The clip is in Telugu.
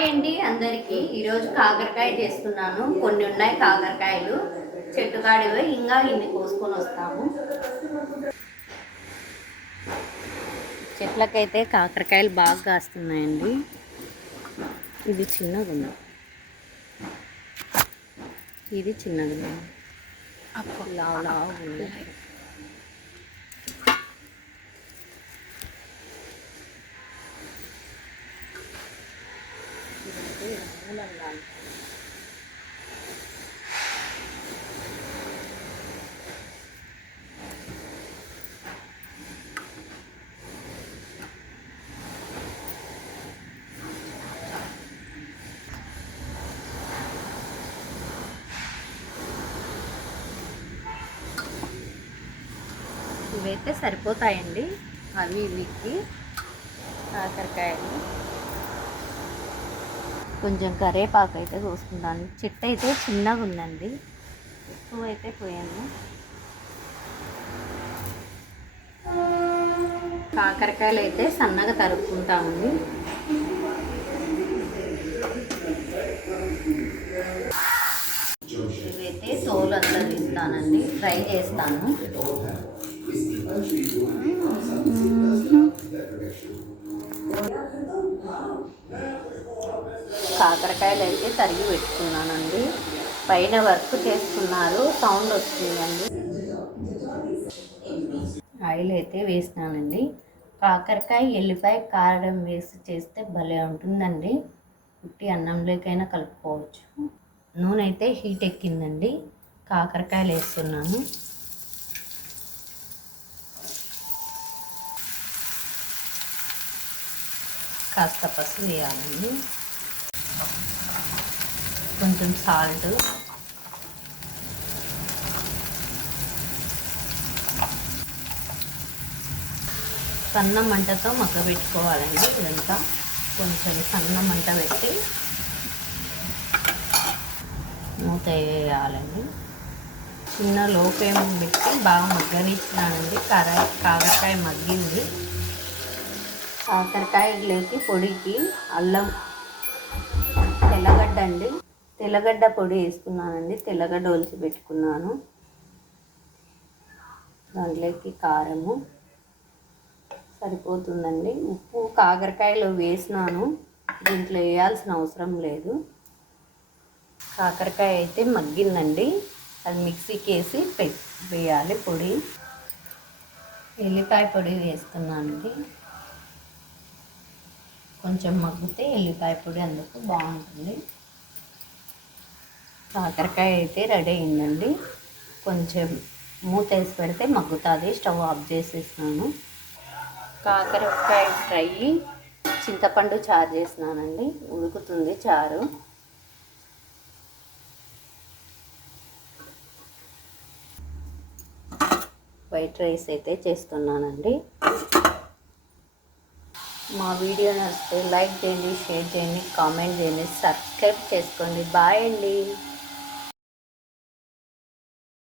హాయ్ అండి అందరికీ. ఈరోజు కాకరకాయ చేస్తున్నాను. కొన్ని ఉన్నాయి కాకరకాయలు చెట్టుకాడివి, ఇంకా ఇన్ని కోసుకొని వస్తాము. చెట్లకైతే కాకరకాయలు బాగా కాస్తున్నాయండి. ఇది చిన్నగా ఉంది, ఇది చిన్నగా ఉంది, లావు లావు ఉంది. ఇవైతే సరిపోతాయండి, అవి ఇవికి కాకరకాయలు. కొంచెం కరివేపాకు అయితే కోసుకుంటాను. చెట్టు అయితే చిన్నగా ఉందండి, ఎక్కువ అయితే పోయాను. కాకరకాయలు అయితే సన్నగా తరుపుకుంటామండి. ఇవైతే తోలు అంతా తీస్తానండి, ఫ్రై చేస్తాను. కాకరకాయలు అయితే తరిగి పెట్టుకున్నానండి. పైన వర్క్ చేస్తున్నారు, సౌండ్ వస్తుందండి. ఆయిల్ అయితే వేసినానండి. కాకరకాయ ఎల్లిపాయ కారం వేసి చేస్తే భలే ఉంటుందండి. ఉట్టి అన్నంలోకైనా కలుపుకోవచ్చు. నూనె అయితే హీట్ ఎక్కిందండి, కాకరకాయలు వేస్తున్నాను. కాస్త పసుపు వేయాలండి, కొంచెం సాల్ట్, సన్న మంటతో మగ్గబెట్టుకోవాలండి. ఇదంతా కొంచెం సన్న మంట పెట్టి మూత వేయాలండి. చిన్న లో ఫ్లేమ్ పెట్టి బాగా మగ్గనిచ్చినానండి. కాకరకాయ మగ్గింది. కాకరకాయలోకి పొడికి అల్లం, తెల్లగడ్డ అండి, తెల్లగడ్డ పొడి వేసుకున్నానండి. తెల్లగడ్డ ఒలిచి పెట్టుకున్నాను. దాంట్లోకి కారము సరిపోతుందండి. ఉప్పు కాకరకాయలో వేసినాను, దీంట్లో వేయాల్సిన అవసరం లేదు. కాకరకాయ అయితే మగ్గిందండి, అది మిక్సీకి వేసి వేయాలి పొడి. ఎల్లిపాయ పొడి వేస్తున్నానండి. కొంచెం మగ్గితే ఎల్లిపాయ పొడి అందుకు బాగుంటుంది. కాకరకాయ అయితే రెడీ అయిందండి. కొంచెం మూత వేసి పెడితే మగ్గుతుంది. Stove off చేసేసినాను. కాకరకాయ ఫ్రై, చింతపండు చారు చేసినానండి. ఉడుకుతుంది చారు. వైట్ రైస్ అయితే చేస్తున్నానండి. మా వీడియో నచ్చితే లైక్ చేయండి, షేర్ చేయండి, కామెంట్ చేయండి, సబ్స్క్రైబ్ చేసుకోండి. బాయ్ అండి.